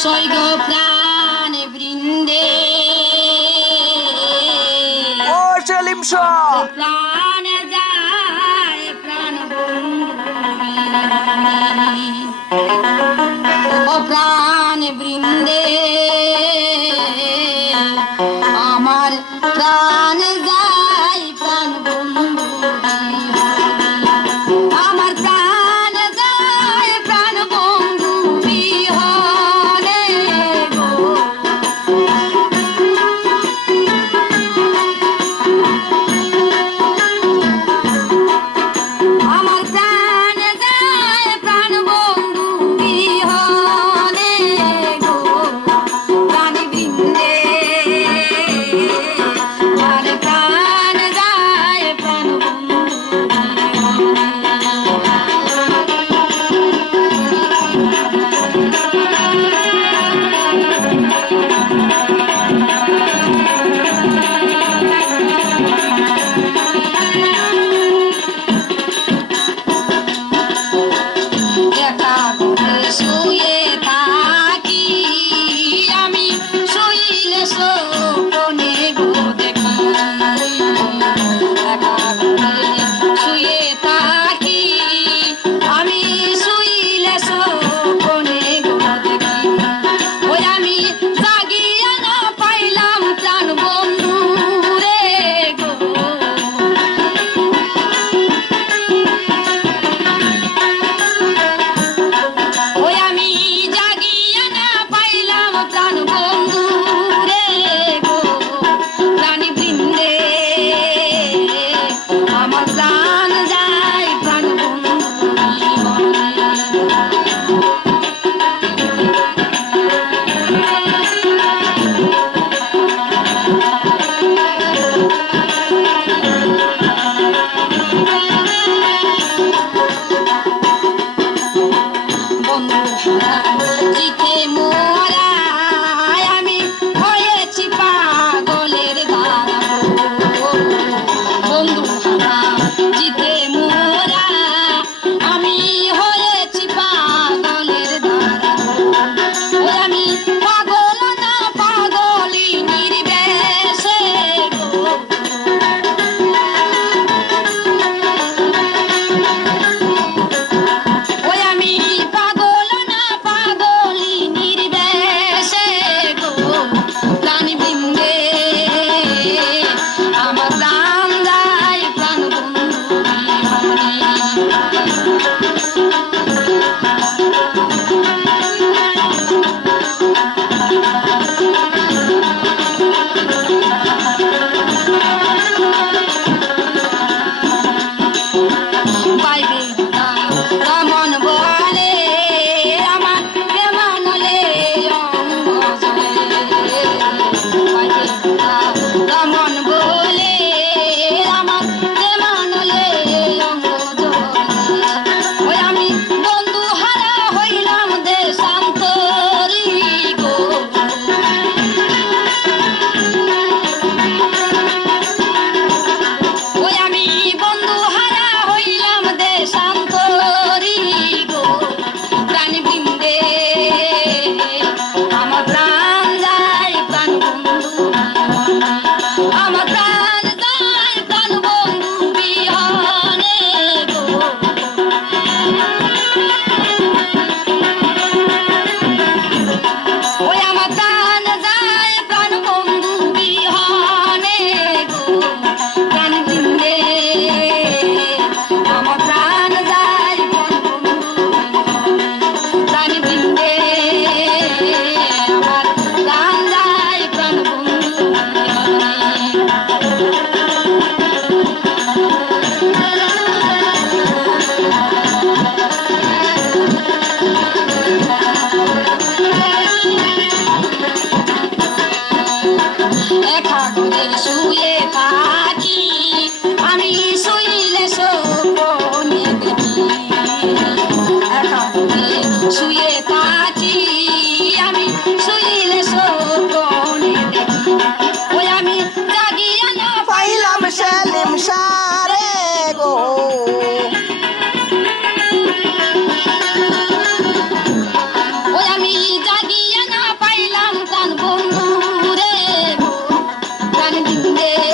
সৈগ প্রাণ বৃন্দে ও সেলিম শাহ প্রাণ যায় প্রাণ ও প্রাণ বৃন্দে আমার প্রাণ যায় প্রাণ বন্ধু আমার প্রাণ যায় প্রাণ বন্ধু বিহনে গো আমার প্রাণ যায় প্রাণ বন্ধু বিহনে গো প্রাণ বৃন্দে আমার প্রাণ যায় প্রাণ বন্ধু একা ঘরে শুয়ে থাকি আমি শুইলে স্বপ্নে গো দেখি একা ঘরে শুয়ে থাকি আমি শুইলে স্বপ্নে গো দেখি ওই আমি জাগিয়া না পাইলাম প্রাণ বন্ধু রে গো ওই আমি জাগিয়া না পাইলাম প্রাণ বন্ধু রে গো প্রাণ বৃন্দে আমার প্রাণ যায় প্রাণ বন্ধু বন্ধু জিতে মোরা আমি হয়েছি পাগলের ধারা বন্ধু জিতে মোরা আমি হয়েছি পাগলের ধারা ওই আমি পাগল না পাগলি নির্বেশে গো ওই আমি পাগল না পাগলি নির্বেশে গো প্রাণ বৃন্দে আমার প্রাণ যায় প্রাণ বন্ধু বিহনে বাইরে কেমন বলে আমার কেমন লে অঙ্গ জলে বাইরে কেমন বলে আমার কেমন লে অঙ্গ জলে ওই আমি বন্ধু হারা হইলাম দেশান্তরী গো ওই আমি বন্ধু হারা হইলাম দেশান্তরী গো প্রাণ বৃন্দে আমার প্রাণ যায় প্রাণ বন্ধু আমার প্রাণ যায় প্রাণ বন্ধু বিহনে গো ওই আমার প্রাণ যায় প্রাণ বন্ধু বিহনে গো প্রাণ বৃন্দে আমার প্রাণ যায় প্রাণ বন্ধু প্রাণ বৃন্দে আমার প্রাণ যায় প্রাণ বন্ধু একা ঘরে শুয়ে থাকি আমি শুইলে স্বপ্নে দেখি একা ঘরে শুয়ে থাকি আমি শুইলে স্বপ্নে দেখি ওই আমি জাগিয়া না পাইলাম সেলিম শাহ রে গো ওই আমি জাগিয়া না দিনে